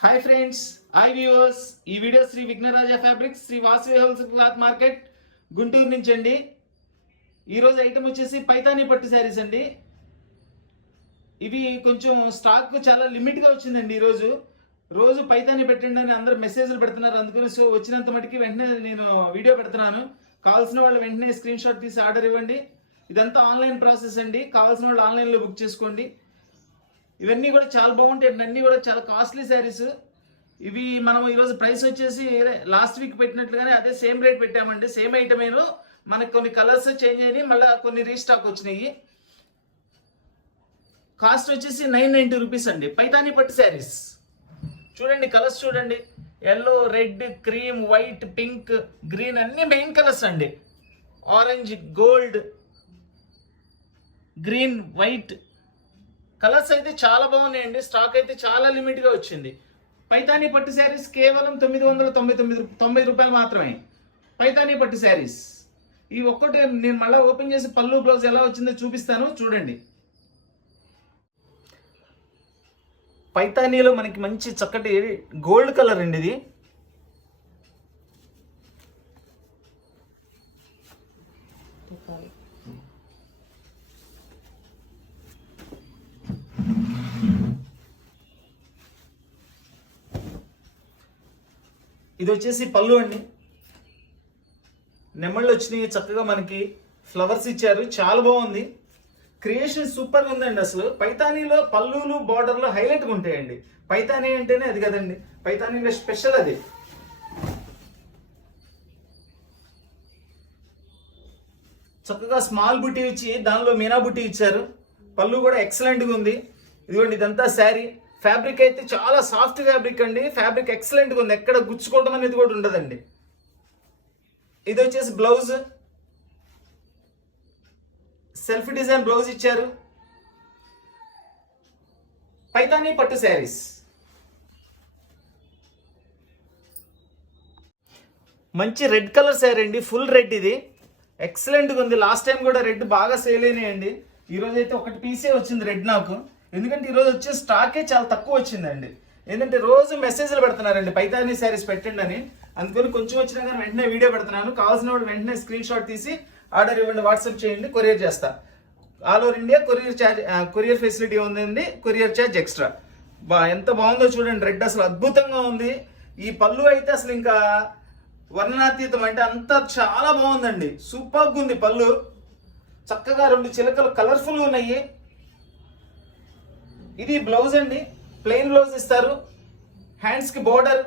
Hi friends, hi viewers. ఈ video Sri Vighnaraja fabrics, Sri Vasavi wholesale cloth market, Guntur నుంచి అండి. ఈరోజు ఐటమ్ వచ్చేసి పైతానీ పట్టు శారీస్ అండి. ఇవి కొంచెం స్టాక్ చాలా లిమిట్గా వచ్చిందండి. రోజు పైతానీ పెట్టండి అని అందరూ మెసేజ్లు పెడుతున్నారు. అందుకని సో వచ్చినంత మటుకి వెంటనే నేను వీడియో పెడుతున్నాను. కావాల్సిన వాళ్ళు వెంటనే స్క్రీన్ షాట్ తీసి ఆర్డర్ ఇవ్వండి. ఇదంతా ఆన్లైన్ ప్రాసెస్ అండి. కావాల్సిన వాళ్ళు ఆన్లైన్లో బుక్ చేసుకోండి. ఇవన్నీ కూడా చాలా బాగుంటాయి. అన్నీ కూడా చాలా కాస్ట్లీ శారీస్. ఇవి మనం ఈరోజు ప్రైస్ వచ్చేసి లాస్ట్ వీక్ పెట్టినట్లుగానే అదే సేమ్ రేట్ పెట్టామండి. సేమ్ ఐటమేను, మనకు కొన్ని కలర్స్ చేంజ్ అయినాయి, మళ్ళీ కొన్ని రీస్టాక్ వచ్చినాయి. కాస్ట్ వచ్చేసి 990 రూపీస్ అండి. పైతానీ పట్టు శారీస్ చూడండి, కలర్స్ చూడండి. Yellow, red, cream, white, pink, green అన్ని మెయిన్ కలర్స్ అండి. Orange, gold, green, white colours అయితే చాలా బాగున్నాయండి. స్టాక్ అయితే చాలా లిమిట్గా వచ్చింది. పైతానీ పట్టు శారీస్ కేవలం 999 రూపాయలు మాత్రమే. పైతానీ పట్టు శారీస్ ఈ ఒక్కటి నేను మళ్ళీ ఓపెన్ చేసి పళ్ళు బ్లౌజ్ ఎలా వచ్చిందో చూపిస్తాను చూడండి. పైతానీలో మనకి మంచి చక్కటి గోల్డ్ కలర్ అండి. ఇది వచ్చేసి పళ్ళు అండి. నెమళ్ళు వచ్చినాయి, చక్కగా మనకి ఫ్లవర్స్ ఇచ్చారు, చాలా బాగుంది. క్రియేషన్ సూపర్గా ఉందండి. అసలు పైతానీలో పళ్ళులు బార్డర్లో హైలైట్గా ఉంటాయండి. పైతానీ అంటేనే అది కదండి, పైతానీలో స్పెషల్ అది. చక్కగా స్మాల్ బుట్టి ఇచ్చి దానిలో మీనా బుట్టి ఇచ్చారు. పళ్ళు కూడా ఎక్సలెంట్గా ఉంది. ఇదిగోండి, ఇదంతా శారీ. ఫ్యాబ్రిక్ అయితే చాలా సాఫ్ట్ ఫ్యాబ్రిక్ అండి. ఫ్యాబ్రిక్ ఎక్సలెంట్గా ఉంది, ఎక్కడ గుచ్చుకోవడం అనేది కూడా ఉండదండి. ఇది వచ్చేసి బ్లౌజ్, సెల్ఫ్ డిజైన్ బ్లౌజ్ ఇచ్చారు. పైతానీ పట్టు శారీస్ మంచి రెడ్ కలర్ శారీ అండి. ఫుల్ రెడ్, ఇది ఎక్సలెంట్గా ఉంది. లాస్ట్ టైం కూడా రెడ్ బాగా సేల్ అయినాయండి. ఈరోజు అయితే ఒకటి పీసే వచ్చింది రెడ్ నాకు. ఎందుకంటే ఈరోజు వచ్చే స్టాకే చాలా తక్కువ వచ్చిందండి. ఏంటంటే రోజు మెసేజ్లు పెడుతున్నారండి పైతానీ శారీస్ పెట్టండి అని. అందుకని కొంచెం వచ్చినా కానీ వెంటనే వీడియో పెడుతున్నాను. కావాల్సిన వాడు వెంటనే స్క్రీన్ షాట్ తీసి ఆర్డర్ ఇవ్వండి, వాట్సాప్ చేయండి, కొరియర్ చేస్తా. All over India courier facility ఉందండి. Courier charge extra. ఎంత బాగుందో చూడండి. రెడ్ అసలు అద్భుతంగా ఉంది. ఈ పళ్ళు అయితే అసలు ఇంకా వర్ణనాతీతం, అంటే అంత చాలా బాగుందండి. సూపర్గా ఉంది పళ్ళు. చక్కగా 2 చిలకలు కలర్ఫుల్గా ఉన్నాయి. ఇది బ్లౌజ్ అండి, ప్లెయిన్ బ్లౌజ్ ఇస్తారు. హ్యాండ్స్కి బోర్డర్.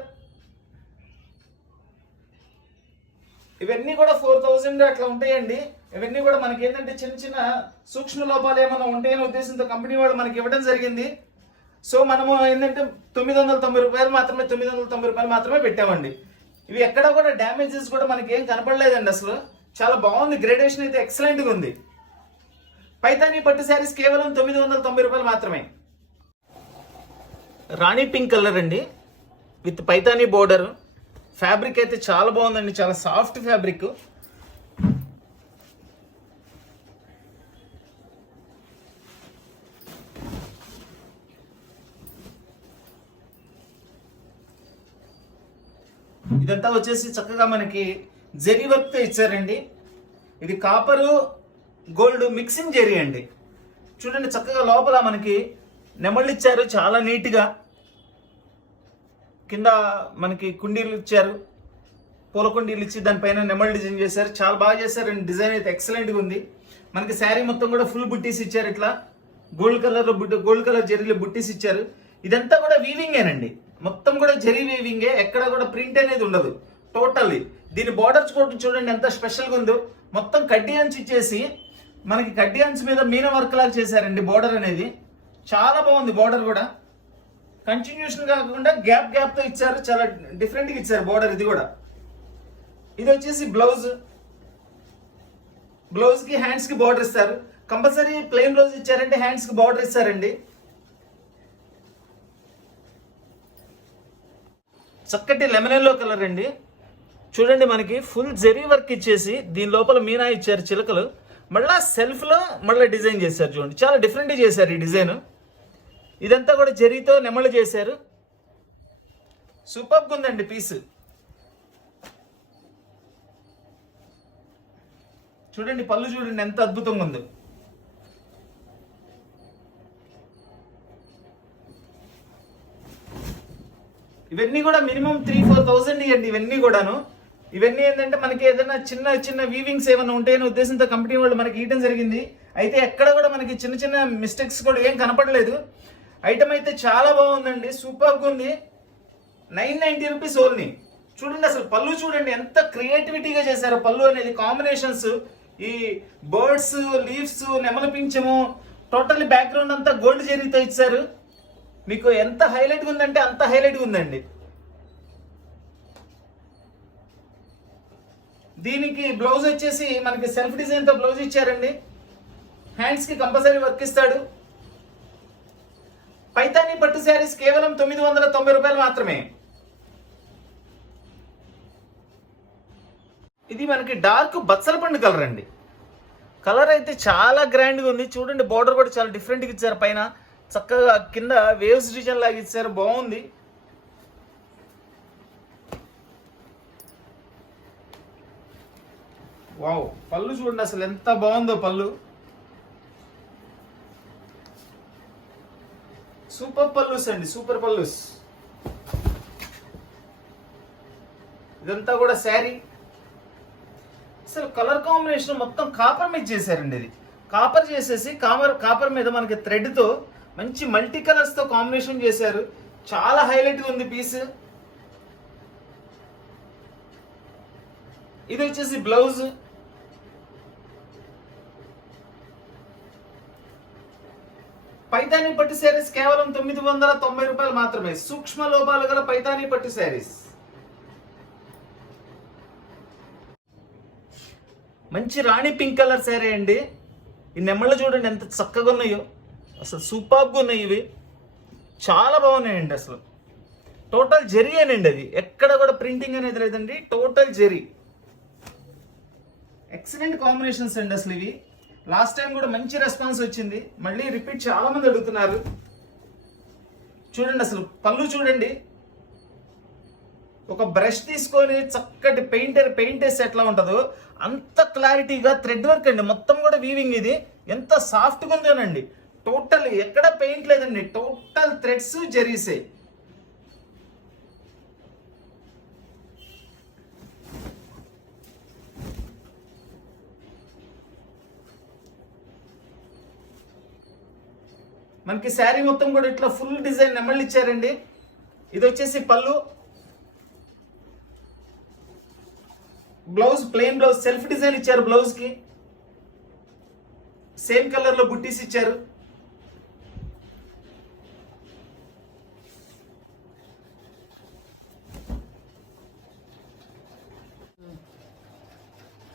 ఇవన్నీ కూడా 4000 అట్లా ఉంటాయండి. ఇవన్నీ కూడా మనకి ఏంటంటే చిన్న చిన్న సూక్ష్మ లోపాలు ఏమైనా ఉంటాయనే ఉద్దేశంతో కంపెనీ వాళ్ళు మనకి ఇవ్వడం జరిగింది. సో మనము ఏంటంటే 990 రూపాయలు మాత్రమే, 990 రూపాయలు మాత్రమే పెట్టామండి. ఇవి ఎక్కడ కూడా డ్యామేజెస్ కూడా మనకి ఏం కనపడలేదండి. అసలు చాలా బాగుంది. గ్రేడేషన్ అయితే ఎక్సలెంట్గా ఉంది. పైతానీ పట్టు శారీస్ కేవలం 990 రూపాయలు మాత్రమే. రాణి పింక్ కలర్ అండి, విత్ పైతానీ బోర్డర్. ఫ్యాబ్రిక్ అయితే చాలా బాగుందండి, చాలా సాఫ్ట్ ఫ్యాబ్రిక్. ఇదంతా వచ్చేసి చక్కగా మనకి జెరీ వర్క్తో ఇచ్చారండి. ఇది కాపరు గోల్డ్ మిక్సింగ్ జెరీ అండి. చూడండి, చక్కగా లోపల మనకి నెమళ్ళు ఇచ్చారు, చాలా నీట్గా. కింద మనకి కుండీలు ఇచ్చారు, పూల కుండీలు ఇచ్చి దానిపైన నెమళ్ళు డిజైన్ చేశారు. చాలా బాగా చేశారండి. డిజైన్ అయితే ఎక్సలెంట్గా ఉంది. మనకి శారీ మొత్తం కూడా ఫుల్ బుట్టీస్ ఇచ్చారు. ఇట్లా గోల్డ్ కలర్ జెరీలో బుట్టీస్ ఇచ్చారు. ఇదంతా కూడా వీవింగేనండి, మొత్తం కూడా జెరీ వీవింగే. ఎక్కడ కూడా ప్రింట్ అనేది ఉండదు టోటల్లీ. దీని బార్డర్స్ కూడా చూడండి ఎంత స్పెషల్గా ఉందో. మొత్తం కడ్డీ అంచు ఇచ్చేసి మనకి కడ్డీ అంచు మీద మీన వర్క్ లాగా చేశారండి. బార్డర్ అనేది చాలా బాగుంది. బార్డర్ కూడా కంటిన్యూషన్ కాకుండా గ్యాప్తో ఇచ్చారు. చాలా డిఫరెంట్గా ఇచ్చారు బార్డర్. ఇది కూడా, ఇది వచ్చేసి బ్లౌజ్కి హ్యాండ్స్కి బార్డర్ ఇస్తారు. కంపల్సరీ ప్లెయిన్ బ్లౌజ్ ఇచ్చారంటే హ్యాండ్స్కి బార్డర్ ఇస్తారండి. చక్కటి లెమన్ ఎల్లో కలర్ అండి. చూడండి, మనకి ఫుల్ జెరీ వర్క్ ఇచ్చేసి దీని లోపల మీనా ఇచ్చారు చిలకలు. మళ్ళీ సెల్ఫ్లో మళ్ళీ డిజైన్ చేశారు. చూడండి, చాలా డిఫరెంట్గా చేశారు ఈ డిజైన్. ఇదంతా కూడా జరీతో నెమళ్ళు చేశారు. సూపర్గా ఉందండి పీస్. చూడండి పళ్ళు చూడండి ఎంత అద్భుతంగా ఉందో. ఇవన్నీ కూడా మినిమం 3-4,000 ఇవ్వండి. ఇవన్నీ కూడాను. ఇవన్నీ ఏంటంటే మనకి ఏదైనా చిన్న చిన్న వీవింగ్స్ ఏమైనా ఉంటాయనే ఉద్దేశంతో కంపెనీ వాళ్ళు మనకి ఇవ్వడం జరిగింది. అయితే ఎక్కడ కూడా మనకి చిన్న చిన్న మిస్టేక్స్ కూడా ఏం కనపడలేదు. ఐటమ్ అయితే చాలా బాగుందండి, సూపర్గా ఉంది. 990 రూపీస్ ఓన్లీ. చూడండి అసలు పళ్ళు చూడండి ఎంత క్రియేటివిటీగా చేశారో. పళ్ళు అనేది కాంబినేషన్స్, ఈ బర్డ్స్, లీవ్స్, నెమల పింఛము, టోటల్లీ బ్యాక్గ్రౌండ్ అంతా గోల్డ్ జరీతో ఇచ్చారు. మీకు ఎంత హైలైట్గా ఉందంటే అంత హైలైట్గా ఉందండి. దీనికి బ్లౌజ్ వచ్చేసి మనకి సెల్ఫ్ డిజైన్తో బ్లౌజ్ ఇచ్చారండి. హ్యాండ్స్కి కంపల్సరీ వర్క్ ఇస్తాడు. పైతానీ పట్టు శారీస్ కేవలం 990 రూపాయలు మాత్రమే. ఇది మనకి డార్క్ బచ్చల పండు కలర్ అండి. కలర్ అయితే చాలా గ్రాండ్గా ఉంది. చూడండి బార్డర్ కూడా చాలా డిఫరెంట్గా ఇచ్చారు. పైన చక్కగా కింద వేవ్స్ డిజైన్ లాగా ఇచ్చారు, బాగుంది. వావ్, పళ్ళు చూడండి అసలు ఎంత బాగుందో పళ్ళు. సూపర్ పళ్ళుస్ అండి, సూపర్ పళ్ళుస్. ఇదంతా కూడా శారీ. అసలు కలర్ కాంబినేషన్ మొత్తం కాపర్ మీద చేశారండి. ఇది కాపర్ చేసేసి కాపర్ మీద మనకి థ్రెడ్ తో మంచి మల్టీ కలర్స్ తో కాంబినేషన్ చేశారు. చాలా హైలైట్ గా ఉంది పీస్. ఇది వచ్చేసి బ్లౌజ్. పైతానీ పట్టు శారీస్ కేవలం 990 రూపాయలు మాత్రమే. సూక్ష్మ లోపాలు గల పైతానీ పట్టు శారీస్. మంచి రాణి పింక్ కలర్ శారీ అండి. ఈ నెమ్మళ్ళు చూడండి ఎంత చక్కగా ఉన్నాయో, అసలు సూపర్గా ఉన్నాయి. ఇవి చాలా బాగున్నాయండి. అసలు టోటల్ జెరీ అనండి. అది ఎక్కడ కూడా ప్రింటింగ్ అనేది లేదండి, టోటల్ జెరీ. ఎక్సలెంట్ కాంబినేషన్స్ అండి. అసలు ఇవి లాస్ట్ టైం కూడా మంచి రెస్పాన్స్ వచ్చింది. మళ్ళీ రిపీట్ చాలా మంది అడుగుతున్నారు. చూడండి అసలు పళ్ళు చూడండి. ఒక బ్రష్ తీసుకొని చక్కటి పెయింట్ వేస్తే ఎట్లా ఉంటుందో అంత క్లారిటీగా థ్రెడ్ వర్క్ అండి. మొత్తం కూడా వీవింగ్. ఇది ఎంత సాఫ్ట్గా ఉందోనండి. టోటల్ ఎక్కడ పెయింట్ లేదండి, టోటల్ థ్రెడ్స్ జరీసే. మనకి శారీ మొత్తం కూడా ఇట్లా ఫుల్ డిజైన్ నెమళ్ళు ఇచ్చారండి. ఇది వచ్చేసి పళ్ళు. Blouse plain blouse, self design ఇచ్చారు. బ్లౌజ్ కి సేమ్ కలర్ లో బుట్టీస్ ఇచ్చారు.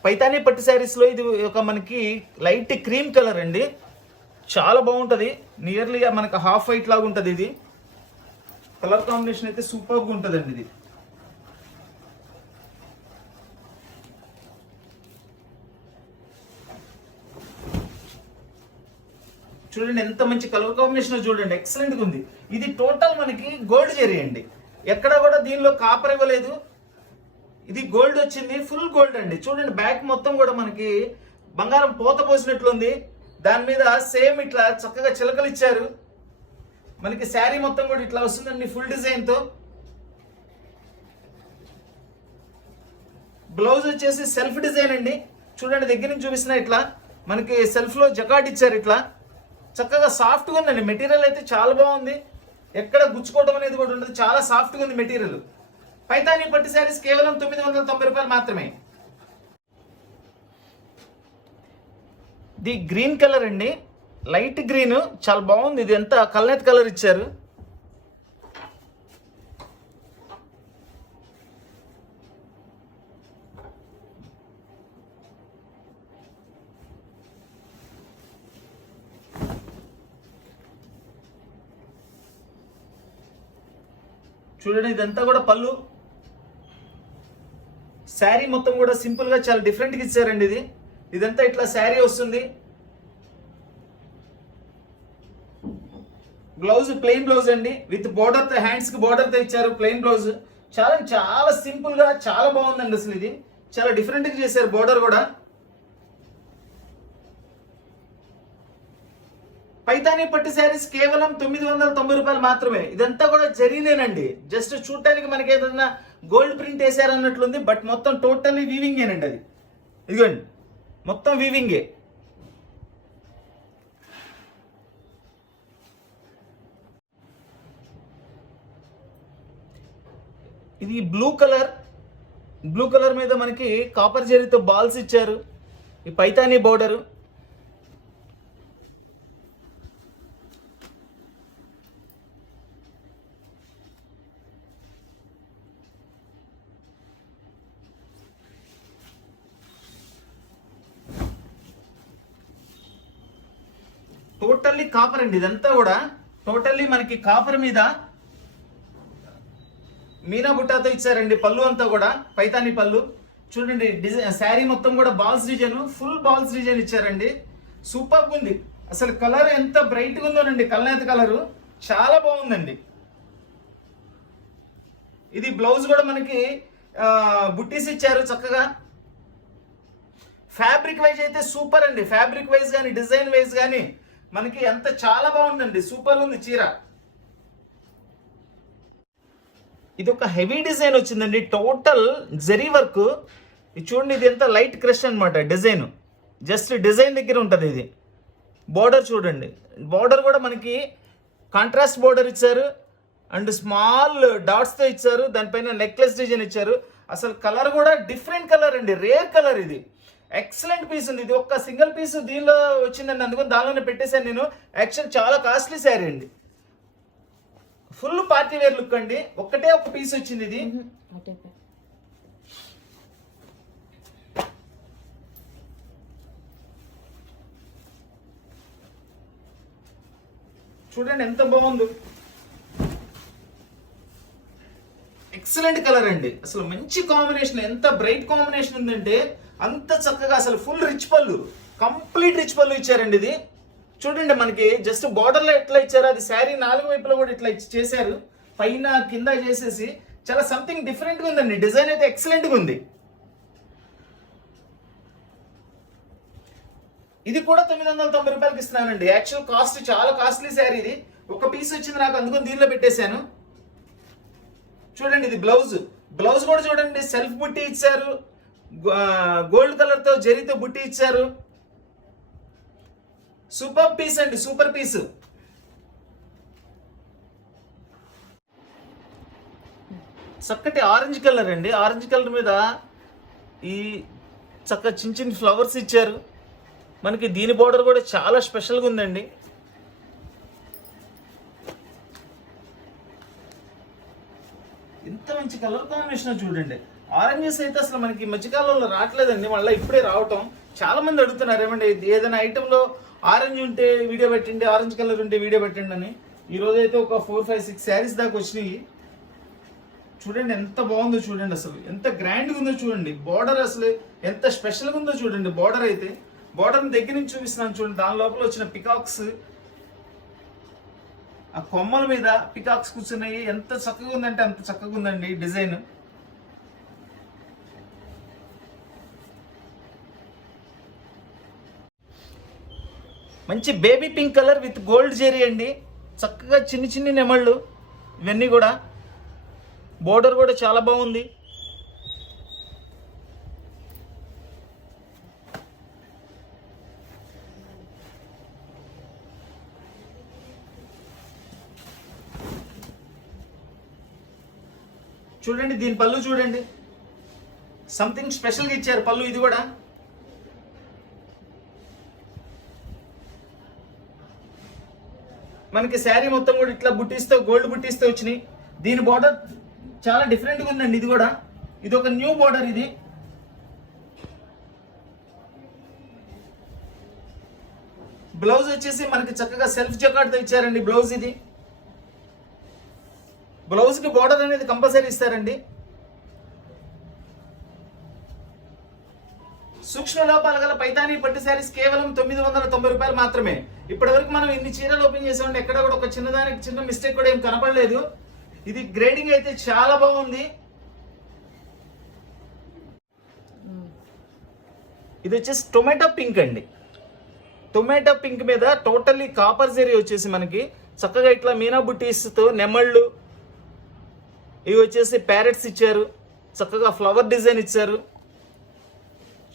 పైతానీ పట్టు శారీస్ లో ఇది ఒక మనకి లైట్ క్రీమ్ కలర్ అండి. చాలా బాగుంటది. నియర్లీ మనకి హాఫ్ వైట్ లాగా ఉంటుంది. ఇది కలర్ కాంబినేషన్ అయితే సూపర్గా ఉంటుందండి. ఇది చూడండి ఎంత మంచి కలర్ కాంబినేషన్ చూడండి, ఎక్సలెంట్ గా ఉంది. ఇది టోటల్ మనకి గోల్డ్ జెరీ అండి. ఎక్కడ కూడా దీనిలో కాపర్ ఇవ్వలేదు. ఇది గోల్డ్ వచ్చింది, ఫుల్ గోల్డ్ అండి. చూడండి బ్యాక్ మొత్తం కూడా మనకి బంగారం పోత పోసినట్లుంది. దాని మీద సేమ్ ఇట్లా చక్కగా చిలకలు ఇచ్చారు. మనకి శారీ మొత్తం కూడా ఇట్లా వస్తుందండి ఫుల్ డిజైన్ తో. బ్లౌజ్ వచ్చేసి సెల్ఫ్ డిజైన్ అండి. చూడండి దగ్గర నుంచి చూపిస్తున్నా ఇట్లా మనకి సెల్ఫ్ లో జకాట్ ఇచ్చారు. ఇట్లా చక్కగా సాఫ్ట్గా ఉందండి. మెటీరియల్ అయితే చాలా బాగుంది. ఎక్కడ గుచ్చుకోవడం అనేది కూడా ఉండదు. చాలా సాఫ్ట్గా ఉంది మెటీరియల్. పైతానీ పట్టు శారీస్ కేవలం 990 రూపాయలు మాత్రమే. ఇది గ్రీన్ కలర్ అండి, లైట్ గ్రీన్, చాలా బాగుంది. ఇది ఎంత కల్నేత్ కలర్ ఇచ్చారు. చూడండి ఇదంతా కూడా పళ్ళు. శారీ మొత్తం కూడా సింపుల్ గా చాలా డిఫరెంట్ గా ఇచ్చారండి. ఇదంతా ఇట్లా శారీ వస్తుంది. బ్లౌజ్ ప్లెయిన్ బ్లౌజ్ అండి, విత్ బోర్డర్ తో, హ్యాండ్స్ కి బోర్డర్ తో ఇచ్చారు ప్లెయిన్ బ్లౌజ్. చాలా చాలా సింపుల్ గా చాలా బాగుందండి. అసలు ఇది చాలా డిఫరెంట్ గా చేశారు బోర్డర్ కూడా. పైతానీ పట్టు శారీస్ కేవలం 990 రూపాయలు మాత్రమే. ఇదంతా కూడా జరీనేనండి. జస్ట్ చూడటానికి మనకి ఏదన్నా గోల్డ్ ప్రింట్ వేసారన్నట్లుంది, బట్ మొత్తం టోటల్లీ వీవింగేనండి. అది ఇదిగోండి, మొత్తం వీవింగే. ఇది బ్లూ కలర్ మీద మనకి కాపర్ జరీతో బాల్స్ ఇచ్చారు. ఈ పైతానీ బోర్డర్. టోటల్లీ కాపర్ అండి. ఇదంతా కూడా టోటల్లీ మనకి కాపర్ మీద మీనా బుట్టాతో ఇచ్చారండి. పళ్ళు అంతా కూడా పైతానీ పళ్ళు. చూడండి, డిజైన్ శారీ మొత్తం కూడా balls design, full balls design ఇచ్చారండి. సూపర్ ఉంది. అసలు కలర్ ఎంత బ్రైట్ గా ఉందోనండి, కల్నేత కలరు చాలా బాగుందండి. ఇది బ్లౌజ్ కూడా మనకి బుట్టీస్ ఇచ్చారు చక్కగా. ఫ్యాబ్రిక్ వైజ్ అయితే సూపర్ అండి. ఫ్యాబ్రిక్ వైజ్ కానీ డిజైన్ వైజ్ కానీ మనకి ఎంత చాలా బాగుందండి. సూపర్ ఉంది చీర. ఇది ఒక హెవీ డిజైన్ వచ్చిందండి. Total zari work. ఇది చూడండి, ఇది ఎంత లైట్ క్రష్ అనమాట డిజైన్. జస్ట్ డిజైన్ దగ్గర ఉంటుంది ఇది. బోర్డర్ చూడండి, బోర్డర్ కూడా మనకి కాంట్రాస్ట్ బోర్డర్ ఇచ్చారు అండ్ స్మాల్ డాట్స్తో ఇచ్చారు. దానిపైన నెక్లెస్ డిజైన్ ఇచ్చారు. అసలు కలర్ కూడా డిఫరెంట్ కలర్ అండి, రేర్ కలర్. ఇది ఎక్సలెంట్ పీస్ ఉంది. ఇది ఒక్క సింగిల్ పీస్ దీనిలో వచ్చిందండి, అందుకని దానిలోనే పెట్టేశాను నేను. యాక్చువల్ చాలా కాస్ట్లీ శారీ అండి. ఫుల్ పార్టీ వేర్ లుక్ అండి. ఒక్కటే ఒక పీస్ వచ్చింది ఇది. చూడండి ఎంత బాగుందో. ఎక్సలెంట్ కలర్ అండి. అసలు మంచి కాంబినేషన్, ఎంత బ్రైట్ కాంబినేషన్ ఉందంటే అంత చక్కగా. అసలు ఫుల్ రిచ్ పళ్ళు, కంప్లీట్ రిచ్ పళ్ళు ఇచ్చారండి. ఇది చూడండి, మనకి జస్ట్ బార్డర్ లో ఎట్లా ఇచ్చారు, అది శారీ 4 వైపులో కూడా ఇట్లా చేశారు. పైన కింద చేసేసి చాలా సంథింగ్ డిఫరెంట్ గా ఉందండి. డిజైన్ అయితే ఎక్సలెంట్ గా ఉంది. ఇది కూడా 990 రూపాయలకి ఇస్తున్నానండి. యాక్చువల్ కాస్ట్ చాలా కాస్ట్లీ శారీ ఇది. ఒక పీస్ వచ్చింది నాకు, అందుకని దీనిలో పెట్టేశాను. చూడండి, ఇది బ్లౌజ్ కూడా చూడండి, సెల్ఫ్ బుట్టి ఇచ్చారు. గోల్డ్ కలర్ తో జరీతో బుట్టి ఇచ్చారు. సూపర్ పీస్ అండి, సూపర్ పీస్. చక్కటి ఆరెంజ్ కలర్ అండి. ఆరెంజ్ కలర్ మీద ఈ చక్క చిన్న చిన్న ఫ్లవర్స్ ఇచ్చారు. మనకి దీని బోర్డర్ కూడా చాలా స్పెషల్గా ఉందండి. ఇంత మంచి కలర్ కాంబినేషన్ చూడండి. ఆరెంజెస్ అయితే అసలు మనకి మధ్యకాలంలో రావట్లేదండి, మళ్ళీ ఇప్పుడే రావటం. చాలా మంది అడుగుతున్నారు, ఏమంటే ఏదైనా ఐటెంలో ఆరెంజ్ ఉంటే వీడియో పెట్టండి, ఆరెంజ్ కలర్ ఉంటే వీడియో పెట్టండి అని. ఈరోజు అయితే ఒక 4, 5, 6 శారీస్ దాకా వచ్చినాయి. చూడండి ఎంత బాగుందో చూడండి, అసలు ఎంత గ్రాండ్గా ఉందో చూడండి. బార్డర్ అసలు ఎంత స్పెషల్గా ఉందో చూడండి. బార్డర్ అయితే బార్డర్ దగ్గర నుంచి చూపిస్తున్నాను చూడండి. దాని లోపల వచ్చిన పికాక్స్, ఆ కొమ్మల మీద పికాక్స్ కూర్చున్నాయి. ఎంత చక్కగా ఉందంటే అంత చక్కగా ఉందండి డిజైన్. మంచి baby pink colour with gold zari అండి. చక్కగా చిన్ని చిన్ని నెమళ్ళు ఇవన్నీ కూడా. బోర్డర్ కూడా చాలా బాగుంది. చూడండి, దీని పళ్ళు చూడండి, సంథింగ్ స్పెషల్గా ఇచ్చారు పళ్ళు. ఇది కూడా మనకి శారీ మొత్తం కూడా ఇట్లా బుట్టిస్తే, గోల్డ్ బుట్టిస్తే వచ్చినాయి. దీని బార్డర్ చాలా డిఫరెంట్గా ఉందండి. ఇది కూడా ఇది ఒక న్యూ బార్డర్. ఇది బ్లౌజ్ వచ్చేసి మనకి చక్కగా సెల్ఫ్ జకార్డ్తో ఇచ్చారండి బ్లౌజ్. ఇది బ్లౌజ్కి బార్డర్ అనేది కంపల్సరీ ఇస్తారండి. సూక్ష్మ లోపాలు గల పైతానీ పట్టు శారీస్ కేవలం 990 రూపాయలు మాత్రమే. ఇప్పటి వరకు మనం ఇన్ని చీరలు ఓపెన్ చేసామంటే ఎక్కడ కూడా ఒక చిన్నదానికి చిన్న మిస్టేక్ కూడా ఏం కనపడలేదు. ఇది గ్రేడింగ్ అయితే చాలా బాగుంది. ఇది వచ్చేసి టొమాటో పింక్ అండి. టొమాటో పింక్ మీద టోటల్లీ కాపర్ జరీ వచ్చేసి మనకి చక్కగా ఇట్లా మీనా బుట్టీస్తో నెమళ్ళు, ఇవి వచ్చేసి ప్యారెట్స్ ఇచ్చారు, చక్కగా ఫ్లవర్ డిజైన్ ఇచ్చారు.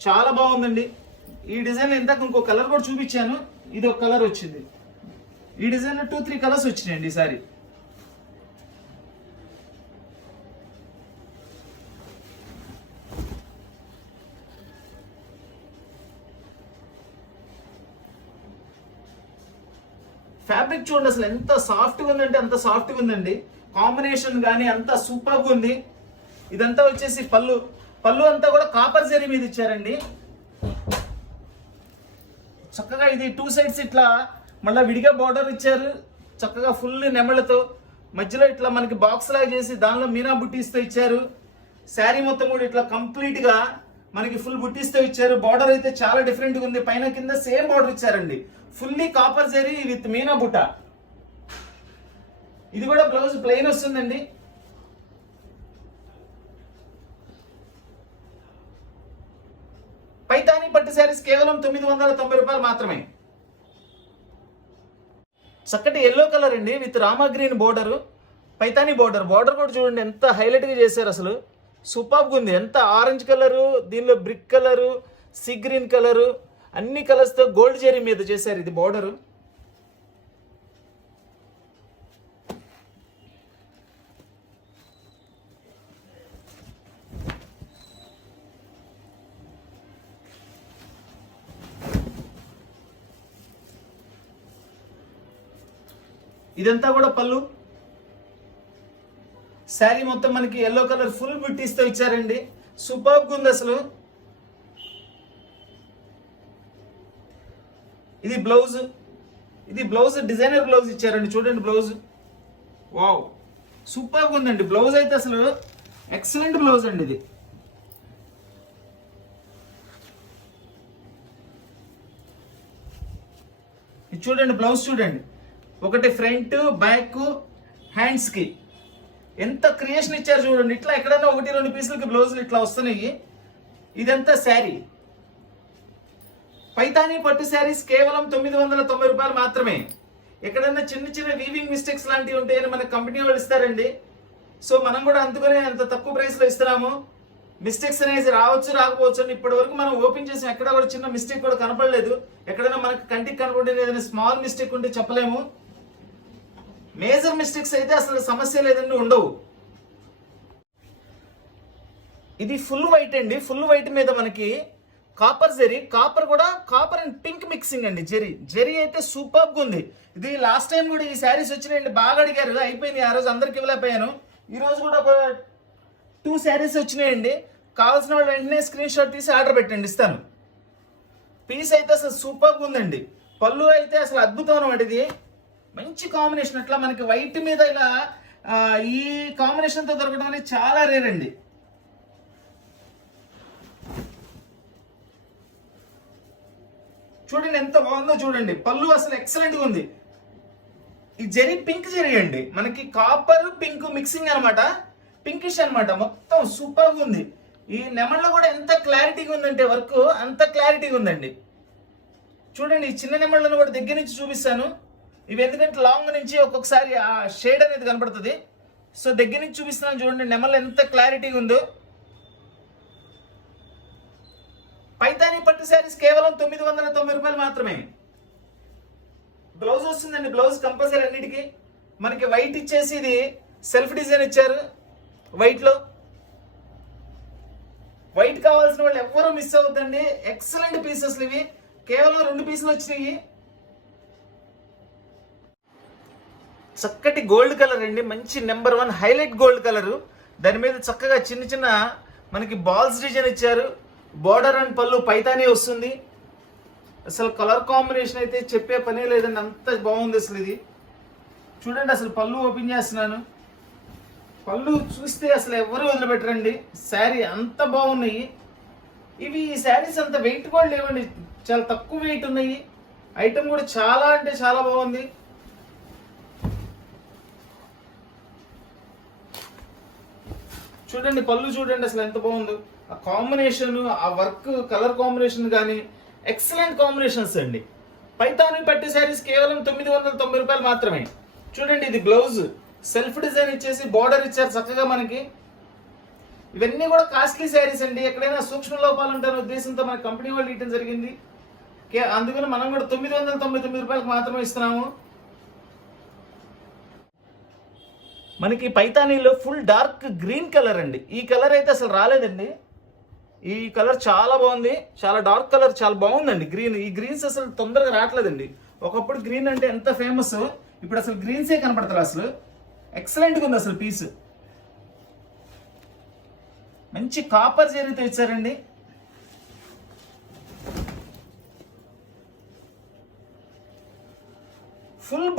చాలా బాగుందండి. ఈ డిజైన్ ఇందాక ఇంకో కలర్ కూడా చూపించాను, ఇది ఒక కలర్ వచ్చింది. ఈ డిజైన్ 2-3 కలర్స్ వచ్చినాయండి ఈసారి. ఫ్యాబ్రిక్ చూడండి అసలు ఎంత సాఫ్ట్గా ఉందంటే అంత సాఫ్ట్గా ఉందండి. కాంబినేషన్ కానీ అంత సూపర్గా ఉంది. ఇదంతా వచ్చేసి పళ్ళు అంతా కూడా కాపర్ జరీ మీద ఇచ్చారండి. చక్కగా ఇది 2 సైడ్స్ ఇట్లా మళ్ళీ విడిగా బార్డర్ ఇచ్చారు. చక్కగా ఫుల్ నెమళ్ళతో మధ్యలో ఇట్లా మనకి బాక్స్ లాగా చేసి దానిలో మీనా బుట్టీస్తో ఇచ్చారు. శారీ మొత్తం కూడా ఇట్లా కంప్లీట్గా మనకి ఫుల్ బుట్టీస్తో ఇచ్చారు. బార్డర్ అయితే చాలా డిఫరెంట్గా ఉంది. పైన కింద సేమ్ బార్డర్ ఇచ్చారండి. Fully copper zari with Meena బుట్ట. ఇది కూడా బ్లౌజ్ ప్లెయిన్ వస్తుందండి. పైతానీ పట్టు శారీస్ కేవలం 990 రూపాయలు మాత్రమే. చక్కటి ఎల్లో కలర్ అండి with Rama green border, Paithani border కూడా చూడండి ఎంత హైలైట్ గా చేశారు. అసలు సూపర్గా ఉంది. ఎంత ఆరెంజ్ కలరు, దీనిలో brick colour, sea green colour, అన్ని కలర్స్ తో గోల్డ్ జరీ మీద చేశారు ఇది బోర్డర్. ఇదంతా కూడా పళ్ళు. శారీ మొత్తం మనకి ఎల్లో కలర్ ఫుల్ బుట్టీస్తో ఇచ్చారండి. సూపర్గా ఉంది అసలు. ఇది బ్లౌజ్ డిజైనర్ బ్లౌజ్ ఇచ్చారండి. చూడండి బ్లౌజ్, వావ్ సూపర్గా ఉందండి. బ్లౌజ్ అయితే అసలు ఎక్సలెంట్ బ్లౌజ్ అండి. ఇది చూడండి బ్లౌజ్ చూడండి. ఒకటి ఫ్రంట్ బ్యాక్ హ్యాండ్స్ కి ఎంత క్రియేషన్ ఇచ్చారు చూడండి. ఇట్లా ఎక్కడన్నా 1-2 పీసులకి బ్లౌజులు ఇట్లా వస్తున్నాయి. ఇదంతా శారీ. పైతానీ పట్టు శారీస్ కేవలం 990 రూపాయలు మాత్రమే. ఎక్కడన్నా చిన్న వీవింగ్ మిస్టేక్స్ లాంటివి ఉంటాయని మన కంపెనీ వాళ్ళు ఇస్తారండి. సో మనం కూడా అందుకనే అంత తక్కువ ప్రైస్ లో ఇస్తున్నాము. మిస్టేక్స్ అనేది రావచ్చు రాకపోవచ్చు అని ఇప్పటి వరకు మనం ఓపెన్ చేసి ఎక్కడ కూడా చిన్న మిస్టేక్ కూడా కనపడలేదు. ఎక్కడైనా మనకు కంటికి కనపడేది ఏదైనా స్మాల్ మిస్టేక్ ఉంటే చెప్పలేము. మేజర్ మిస్టేక్స్ అయితే అసలు సమస్య లేదండి, ఉండవు. ఇది ఫుల్ వైట్ అండి. ఫుల్ వైట్ మీద మనకి copper zari, copper and pink mixing అండి. జరీ అయితే సూపర్గా ఉంది. ఇది లాస్ట్ టైం కూడా ఈ శారీస్ వచ్చినాయండి, బాగా అడిగారు, అయిపోయింది. ఆ రోజు అందరికి ఇవ్వలేకపోయాను. ఈ రోజు కూడా ఒక 2 శారీస్ వచ్చినాయండి. కావాల్సిన వాళ్ళు వెంటనే స్క్రీన్ షాట్ తీసి ఆర్డర్ పెట్టండి, ఇస్తాను. పీస్ అయితే అసలు సూపర్గా ఉందండి. పళ్ళు అయితే అసలు అద్భుతం అన్నమాట. ఇది మంచి కాంబినేషన్. అట్లా మనకి వైట్ మీద ఇలా ఈ కాంబినేషన్తో దొరకడం అనేది చాలా రేర్ అండి. చూడండి ఎంత బాగుందో చూడండి. పళ్ళు అసలు ఎక్సలెంట్ గా ఉంది. ఈ జరీ పింక్ జరీ అండి, మనకి కాపర్ పింక్ మిక్సింగ్ అనమాట, పింకిష్ అనమాట. మొత్తం సూపర్ గా ఉంది. ఈ నెమళ్ళలో కూడా ఎంత క్లారిటీగా ఉందంటే వర్క్ అంత క్లారిటీగా ఉందండి. చూడండి ఈ చిన్న నెమళ్ళను కూడా దగ్గర నుంచి చూపిస్తాను. ఇవి ఎందుకంటే లాంగ్ నుంచి ఒక్కొక్కసారి ఆ షేడ్ అనేది కనపడుతుంది. సో దగ్గర నుంచి చూపిస్తున్నాను చూడండి నెమళ్ళు ఎంత క్లారిటీగా ఉందో. పైతానీ పట్టు శారీస్ కేవలం 990 రూపాయలు మాత్రమే. బ్లౌజ్ వస్తుందండి. బ్లౌజ్ కంపల్సరీ అన్నిటికీ మనకి వైట్ ఇచ్చేసి ఇది సెల్ఫ్ డిజైన్ ఇచ్చారు. వైట్ కావాల్సిన వాళ్ళు ఎవ్వరూ మిస్ అవుతుందండి. ఎక్సలెంట్ పీసెస్ ఇవి. కేవలం 2 పీసులు వచ్చినాయి. చక్కటి గోల్డ్ కలర్ అండి, మంచి నెంబర్ 1 హైలైట్ గోల్డ్ కలర్. దాని మీద చక్కగా చిన్న మనకి బాల్స్ డిజైన్ ఇచ్చారు. బోర్డర్ అండ్ పళ్ళు పైతానీ వస్తుంది. అసలు కలర్ కాంబినేషన్ అయితే చెప్పే పనే లేదండి, అంత బాగుంది అసలు. ఇది చూడండి అసలు పళ్ళు ఓపెన్ చేస్తున్నాను. పళ్ళు చూస్తే అసలు ఎవరు వదిలిపెట్టరండి. శారీ అంత బాగున్నాయి. ఇవి ఈ శారీస్ అంత వెయిట్ కూడా లేవండి, చాలా తక్కువ వెయిట్ ఉన్నాయి. ఐటమ్ కూడా చాలా అంటే చాలా బాగుంది. చూడండి పళ్ళు చూడండి అసలు ఎంత బాగుందో. ఆ కాంబినేషన్, ఆ వర్క్, కలర్ కాంబినేషన్ కానీ ఎక్సలెంట్ కాంబినేషన్స్ అండి. పైతాని పట్టు శారీస్ కేవలం 990 రూపాయలు మాత్రమే. చూడండి ఇది బ్లౌజ్ సెల్ఫ్ డిజైన్ ఇచ్చేసి బార్డర్ ఇచ్చారు చక్కగా మనకి. ఇవన్నీ కూడా కాస్ట్లీ శారీస్ అండి. ఎక్కడైనా సూక్ష్మ లోపాలు ఉంటాయనే ఉద్దేశంతో మన కంపెనీ వాళ్ళు ఇవ్వడం జరిగింది. అందుకని మనం కూడా 999 రూపాయలకు మాత్రమే ఇస్తున్నాము. మనకి పైతానీలో ఫుల్ డార్క్ గ్రీన్ కలర్ అండి. ఈ కలర్ అయితే అసలు రాలేదండి. ఈ కలర్ చాలా బాగుంది, చాలా డార్క్ కలర్, చాలా బాగుందండి గ్రీన్. ఈ గ్రీన్స్ అసలు తొందరగా రావట్లేదండి. ఒకప్పుడు గ్రీన్ అంటే ఎంత ఫేమస్, ఇప్పుడు అసలు గ్రీన్సే కనపడతారు. అసలు ఎక్సలెంట్గా ఉంది అసలు పీస్. మంచి కాపర్ జరీతో ఇచ్చారండి. ఫుల్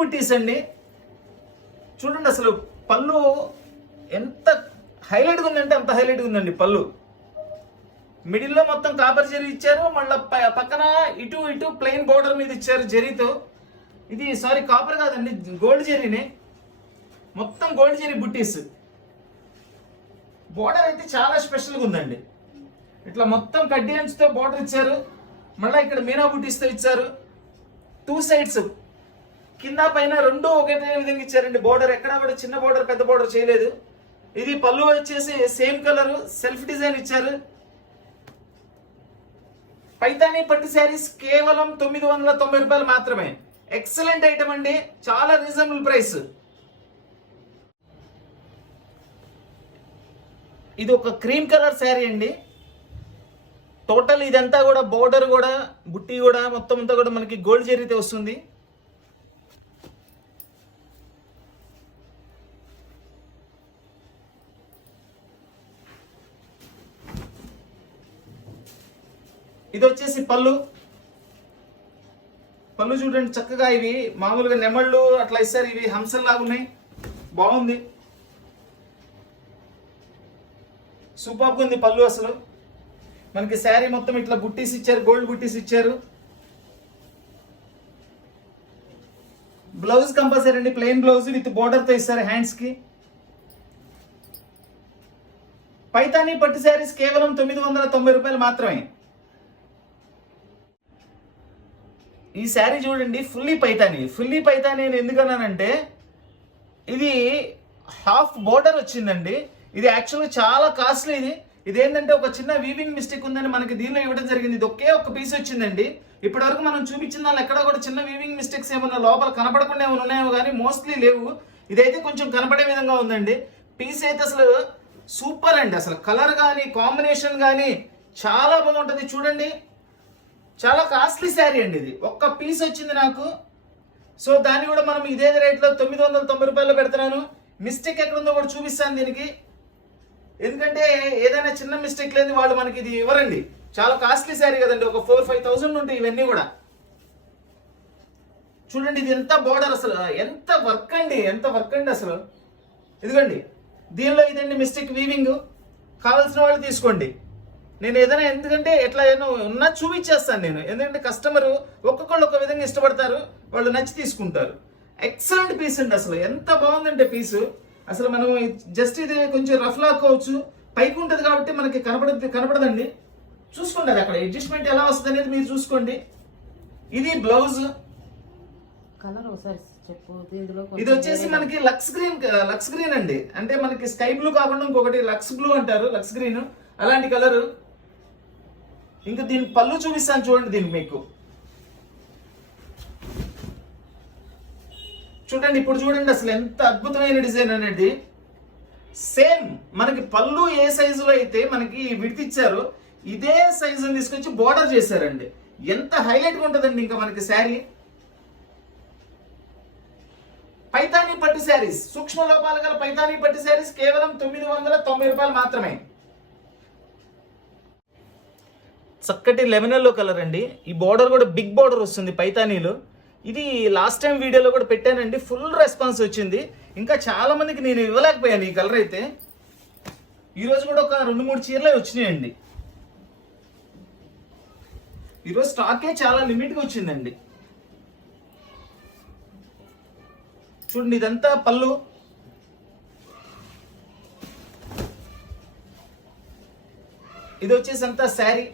బుటీస్ అండి. చూడండి అసలు పళ్ళు ఎంత హైలైట్గా ఉందంటే అంత హైలైట్గా ఉందండి పళ్ళు. మిడిల్లో మొత్తం కాపర్ జరీ ఇచ్చారు, మళ్ళీ పక్కన ఇటు ప్లెయిన్ బోర్డర్ మీద ఇచ్చారు జరీతో. ఇది సారీ కాపర్ కాదండి, గోల్డ్ జరీనే, మొత్తం గోల్డ్ జరీ బుట్టీస్. బోర్డర్ అయితే చాలా స్పెషల్గా ఉందండి. ఇట్లా మొత్తం కడ్డీ అంచుతో బోర్డర్ ఇచ్చారు, మళ్ళీ ఇక్కడ మీనా బుట్టీస్తో ఇచ్చారు. 2 సైడ్స్ కింద పైన రెండు ఒకే విధంగా ఇచ్చారండి. బోర్డర్ ఎక్కడా కూడా చిన్న బోర్డర్ పెద్ద బోర్డర్ చేయలేదు. ఇది పళ్ళు వచ్చేసి సేమ్ కలర్ సెల్ఫ్ డిజైన్ ఇచ్చారు. పైతాని పట్టు శారీస్ కేవలం 990 రూపాయలు మాత్రమే. ఎక్సలెంట్ ఐటమ్ అండి, చాలా రీజనబుల్ ప్రైస్. ఇది ఒక క్రీమ్ కలర్ శారీ అండి. టోటల్ ఇదంతా కూడా బోర్డర్ కూడా బుట్టి కూడా మొత్తం అంతా కూడా మనకి గోల్డ్ జరీతో వస్తుంది. ఇది వచ్చేసి పళ్ళు చూడండి చక్కగా. ఇవి మామూలుగా నెమళ్ళు అట్లా ఇస్తారు, ఇవి హంసల్లాగా ఉన్నాయి, బాగుంది, సూపర్గా ఉంది పళ్ళు. అసలు మనకి శారీ మొత్తం ఇట్లా బుట్టీస్ ఇచ్చారు, గోల్డ్ బుట్టీస్ ఇచ్చారు. బ్లౌజ్ కంపల్సరీ అండి, ప్లెయిన్ బ్లౌజ్ విత్ బోర్డర్తో ఇస్తారు హ్యాండ్స్ కి. పైతాని పట్టు శారీస్ కేవలం 990 రూపాయలు మాత్రమే. ఈ శారీ చూడండి ఫుల్లీ పైతాని అని ఎందుకన్నానంటే ఇది హాఫ్ బోర్డర్ వచ్చిందండి. ఇది యాక్చువల్గా చాలా కాస్ట్లీ. ఇది ఏంటంటే ఒక చిన్న వీవింగ్ మిస్టేక్ ఉందని మనకి దీనిలో ఇవ్వడం జరిగింది. ఇది ఒకే ఒక్క పీస్ వచ్చిందండి. ఇప్పటి వరకు మనం చూపించిన దానిలో ఎక్కడ కూడా చిన్న వీవింగ్ మిస్టేక్స్ ఏమన్నా లోపల కనపడకుండా ఏమైనా ఉన్నాయో కానీ మోస్ట్లీ లేవు. ఇదైతే కొంచెం కనపడే విధంగా ఉందండి. పీస్ అయితే అసలు సూపర్ అండి. అసలు కలర్ కానీ కాంబినేషన్ కానీ చాలా బాగుంటుంది. చూడండి చాలా కాస్ట్లీ శారీ అండి. ఇది ఒక్క పీస్ వచ్చింది నాకు. సో దాన్ని కూడా మనం ఇదే రేట్లో 990 రూపాయలు పెడుతున్నాను. మిస్టేక్ ఎక్కడుందో కూడా చూపిస్తాను దీనికి. ఎందుకంటే ఏదైనా చిన్న మిస్టేక్ లేదు వాళ్ళు మనకి ఇది ఇవ్వరండి. చాలా కాస్ట్లీ శారీ కదండి, ఒక 4-5,000 ఉంటాయి ఇవన్నీ కూడా. చూడండి ఇది ఎంత బోర్డర్, అసలు ఎంత వర్క్ అండి అసలు. ఇదిగోండి దీనిలో ఇదండి మిస్టేక్ వీవింగ్. కావాల్సిన వాళ్ళు తీసుకోండి. నేను ఏదైనా ఎందుకంటే ఎట్లా ఏదో ఉన్నా చూపించేస్తాను నేను, ఎందుకంటే కస్టమర్ ఒక్కొక్కళ్ళు ఒక విధంగా ఇష్టపడతారు, వాళ్ళు నచ్చి తీసుకుంటారు. ఎక్సలెంట్ పీస్ అండి, అసలు ఎంత బాగుందంటే పీసు. అసలు మనం జస్ట్ ఇది కొంచెం రఫ్ లాక్కోవచ్చు, పైకి ఉంటుంది కాబట్టి మనకి కనపడదండి. చూసుకోండి అది అక్కడ అడ్జస్ట్మెంట్ ఎలా వస్తుంది అనేది మీరు చూసుకోండి. ఇది బ్లౌజ్ కలర్ ఇది వచ్చేసి మనకి లక్స్ గ్రీన్ అండి. అంటే మనకి స్కై బ్లూ కాకుండా ఇంకొకటి లక్స్ బ్లూ అంటారు, లక్స్ గ్రీన్, అలాంటి కలర్. ఇంకా దీని పళ్ళు చూపిస్తాను చూడండి. దీనికి మీకు చూడండి, ఇప్పుడు చూడండి అసలు ఎంత అద్భుతమైన డిజైన్ అనేది. సేమ్ మనకి పళ్ళు ఏ సైజులో అయితే మనకి విడితిచ్చారో ఇదే సైజుని తీసుకొచ్చి బోర్డర్ చేశారండి. ఎంత హైలైట్ గా ఉంటుందండి ఇంకా మనకి శారీ. పైతాని పట్టు శారీస్, సూక్ష్మ లోపాలు గల పైతాని పట్టు శారీస్ కేవలం 990 రూపాయలు మాత్రమే. చక్కటి లెమన్ ఎల్లో కలర్ అండి. ఈ బోర్డర్ కూడా బిగ్ బోర్డర్ వస్తుంది పైతానీలో. ఇది లాస్ట్ టైం వీడియోలో కూడా పెట్టానండి, ఫుల్ రెస్పాన్స్ వచ్చింది. ఇంకా చాలా మందికి నేను ఇవ్వలేకపోయాను ఈ కలర్ అయితే. ఈరోజు కూడా ఒక 2-3 చీరలే వచ్చినాయండి. ఈరోజు స్టాకే చాలా లిమిట్గా వచ్చిందండి. చూడండి, ఇదంతా పళ్ళు. ఇది వచ్చేసి అంతా శారీ.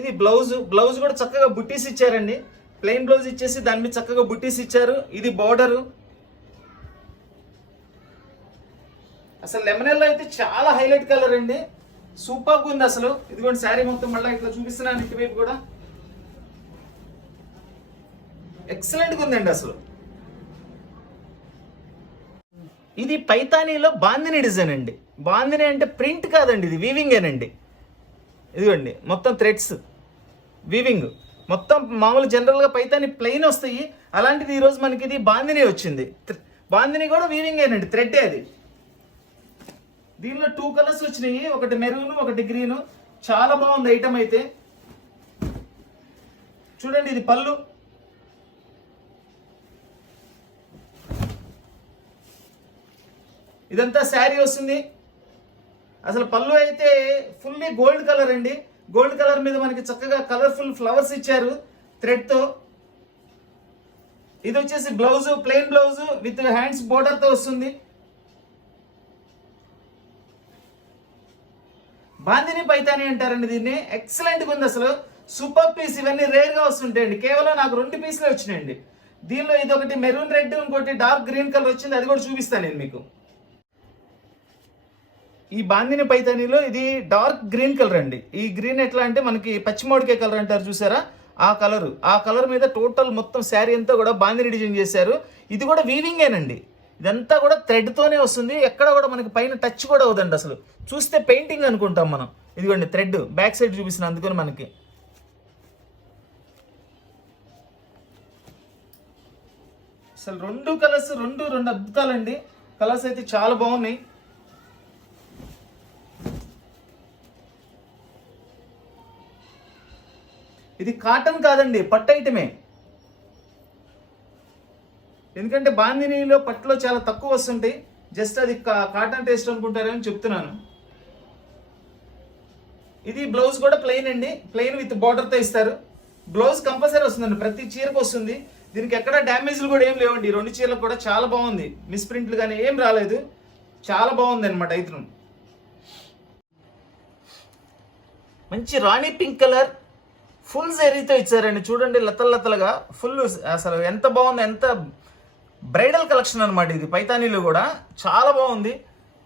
ఇది బ్లౌజ్. బ్లౌజ్ కూడా చక్కగా బుట్టీస్ ఇచ్చారండి. ప్లెయిన్ బ్లౌజ్ ఇచ్చేసి దాని మీద చక్కగా బుట్టీస్ ఇచ్చారు. ఇది బార్డరు. అసలు లెమన్ ఎల్లో అయితే చాలా హైలైట్ కలర్ అండి. సూపర్గా ఉంది అసలు. ఇదిగోండి శారీ మొత్తం మళ్ళీ ఇట్లా చూపిస్తున్నాను ఇటువైపు కూడా. ఎక్సలెంట్గా ఉందండి అసలు. ఇది పైతానీలో బాందిని డిజైన్ అండి. బాందిని అంటే ప్రింట్ కాదండి, ఇది వీవింగేనండి. ఇదిగోండి మొత్తం థ్రెడ్స్ వీవింగ్. మొత్తం మామూలు జనరల్గా పైతాని ప్లెయిన్ వస్తాయి, అలాంటిది ఈరోజు మనకి ఇది బాందిని వచ్చింది. బాందిని కూడా వీవింగేనండి, థ్రెడ్డే అది. దీనిలో 2 కలర్స్ వచ్చినాయి, ఒకటి మెరూన్ ఒకటి గ్రీన్. చాలా బాగుంది ఐటమ్ అయితే. చూడండి, ఇది పళ్ళు. ఇదంతా శారీ వస్తుంది. అసలు పళ్ళు అయితే ఫుల్లీ గోల్డ్ కలర్ అండి. గోల్డ్ కలర్ మీద మనకి చక్కగా కలర్ఫుల్ ఫ్లవర్స్ ఇచ్చారు థ్రెడ్తో. ఇది వచ్చేసి blouse, plain blouse with hands బోర్డర్తో వస్తుంది. బాందిని పైతాని అంటారండి దీన్ని. ఎక్సలెంట్గా ఉంది అసలు. Super piece. ఇవన్నీ రేర్గా వస్తుంటాయండి. కేవలం నాకు 2 పీసులే వచ్చినాయండి. దీనిలో ఇది ఒకటి మెరూన్ రెడ్, ఇంకోటి డార్క్ గ్రీన్ కలర్ వచ్చింది. అది కూడా చూపిస్తాను నేను మీకు. ఈ బాందిని పైతానీలో ఇది డార్క్ గ్రీన్ కలర్ అండి. ఈ గ్రీన్ ఎట్లా అంటే మనకి పచ్చిమామిడికాయ కలర్ అంటారు చూసారా, ఆ కలర్. ఆ కలర్ మీద టోటల్ మొత్తం శారీ అంతా కూడా బాందిని డిజైన్ చేశారు. ఇది కూడా వీవింగేనండి. ఇదంతా కూడా థ్రెడ్తోనే వస్తుంది. ఎక్కడ కూడా మనకి పైన టచ్ కూడా అవుదండి. అసలు చూస్తే పెయింటింగ్ అనుకుంటాం మనం. ఇదిగోండి థ్రెడ్ బ్యాక్ సైడ్ చూపిస్తున్నాను, అందుకని మనకి. అసలు 2 కలర్స్ రెండు అద్భుతాలండి. కలర్స్ అయితే చాలా బాగున్నాయి. ఇది కాటన్ కాదండి, పట్టు ఐటమే. ఎందుకంటే బాందినీలో పట్టులో చాలా తక్కువ వస్తుంటాయి. జస్ట్ అది కాటన్ టేస్ట్ అనుకుంటారని చెప్తున్నాను. ఇది బ్లౌజ్ కూడా ప్లెయిన్ అండి. ప్లెయిన్ విత్ బార్డర్తో ఇస్తారు. బ్లౌజ్ కంపల్సరీ వస్తుందండి, ప్రతి చీరకు వస్తుంది. దీనికి ఎక్కడ డ్యామేజ్లు కూడా ఏం లేవండి. 2 చీరలకు కూడా చాలా బాగుంది. మిస్ప్రింట్లు కానీ ఏం రాలేదు. చాలా బాగుంది అనమాట. అయితే మంచి రాణి పింక్ కలర్ ఫుల్ జరీతో ఇచ్చారండి. చూడండి లతలుగా ఫుల్. అసలు ఎంత బాగుంది, ఎంత బ్రైడల్ కలెక్షన్ అనమాట ఇది. పైతానీలో కూడా చాలా బాగుంది.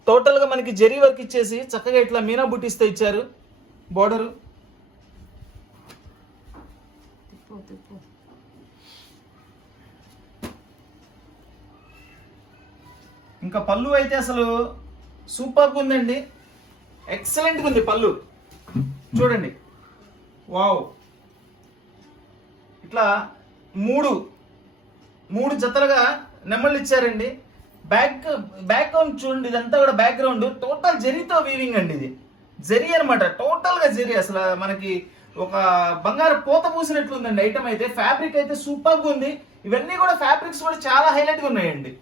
టోటల్గా మనకి జరీ వర్క్ ఇచ్చేసి చక్కగా ఇట్లా మీనా బుట్టిస్తే ఇచ్చారు బోర్డరు. ఇంకా పళ్ళు అయితే అసలు సూపర్గా ఉందండి. ఎక్సలెంట్గా ఉంది పళ్ళు. చూడండి, వావ్. ఇట్లా మూడు జతలుగా నెమ్మళ్ళు ఇచ్చారండి. బ్యాక్గ్రౌండ్ చూడండి, ఇదంతా కూడా బ్యాక్గ్రౌండ్ టోటల్ జరీతో వీవింగ్ అండి. ఇది జరీ అనమాట, టోటల్గా జరీ. అసలు మనకి ఒక బంగారు పూత పూసినట్లు ఉందండి ఐటమ్ అయితే. ఫ్యాబ్రిక్ అయితే సూపర్గా ఉంది. ఇవన్నీ కూడా ఫ్యాబ్రిక్స్ కూడా చాలా హైలైట్గా ఉన్నాయండి.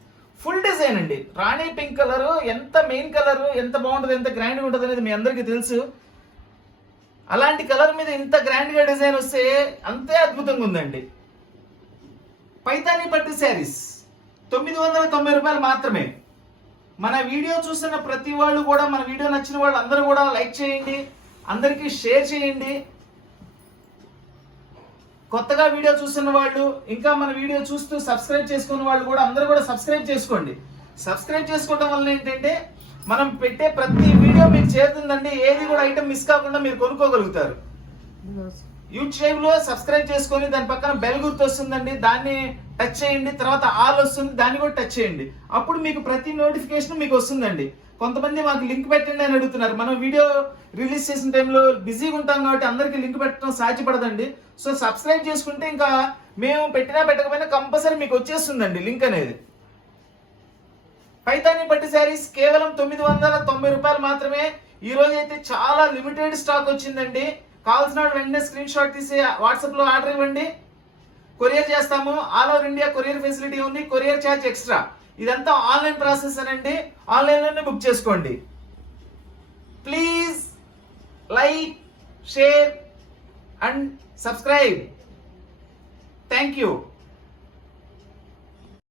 ఫుల్ డిజైన్ అండి. రాణి పింక్ కలర్ ఎంత మెయిన్ కలర్, ఎంత బాగుంటుంది, ఎంత గ్రాండ్గా ఉంటుంది అనేది మీ అందరికీ తెలుసు. అలాంటి కలర్ మీద ఇంత గ్రాండ్గా డిజైన్ వస్తే అంతే అద్భుతంగా ఉందండి. పైతానీ పట్టు శారీస్ 990 రూపాయలు మాత్రమే. మన వీడియో చూస్తున్న ప్రతి వాళ్ళు కూడా, మన వీడియో నచ్చిన వాళ్ళు అందరూ కూడా లైక్ చేయండి, అందరికీ షేర్ చేయండి. కొత్తగా వీడియో చూస్తున్న వాళ్ళు, ఇంకా మన వీడియో చూస్తూ సబ్స్క్రైబ్ చేసుకున్న వాళ్ళు కూడా అందరూ కూడా సబ్స్క్రైబ్ చేసుకోండి. సబ్స్క్రైబ్ చేసుకోవడం వల్ల ఏంటంటే మనం పెట్టే ప్రతి వీడియో మీకు చేరుతుందండి. ఏది కూడా ఐటమ్ మిస్ కాకుండా మీరు కొనుక్కోగలుగుతారు. యూట్యూబ్ లో సబ్స్క్రైబ్ చేసుకొని దాని పక్కన బెల్ గుర్తు వస్తుందండి, దాన్ని టచ్ చేయండి. తర్వాత ఆల్ వస్తుంది, దాన్ని కూడా టచ్ చేయండి. అప్పుడు మీకు ప్రతి నోటిఫికేషన్ మీకు వస్తుందండి. కొంతమంది మాకు లింక్ పెట్టండి అని అడుగుతున్నారు. మనం వీడియో రిలీజ్ చేసిన టైంలో బిజీగా ఉంటాం కాబట్టి అందరికీ లింక్ పెట్టడం సాధ్యపడదండి. సో సబ్స్క్రైబ్ చేసుకుంటే ఇంకా మేము పెట్టినా పెట్టకపోయినా కంపల్సరీ మీకు వచ్చేస్తుందండి లింక్ అనేది. పైతానీ పట్టు శారీస్ కేవలం 990 రూపాయలు మాత్రమే. ఈ రోజు అయితే చాలా లిమిటెడ్ స్టాక్ వచ్చిందండి. కావాల్సిన వెంటనే స్క్రీన్ షాట్ తీసి వాట్సాప్ లో ఆర్డర్ ఇవ్వండి. కొరియర్ చేస్తాము. All over India courier facility ఉంది. Courier charge extra. ఇదంతా ఆన్లైన్ ప్రాసెస్ అనండి. ఆన్లైన్లోనే బుక్ చేసుకోండి. Please like, share and subscribe. Thank you.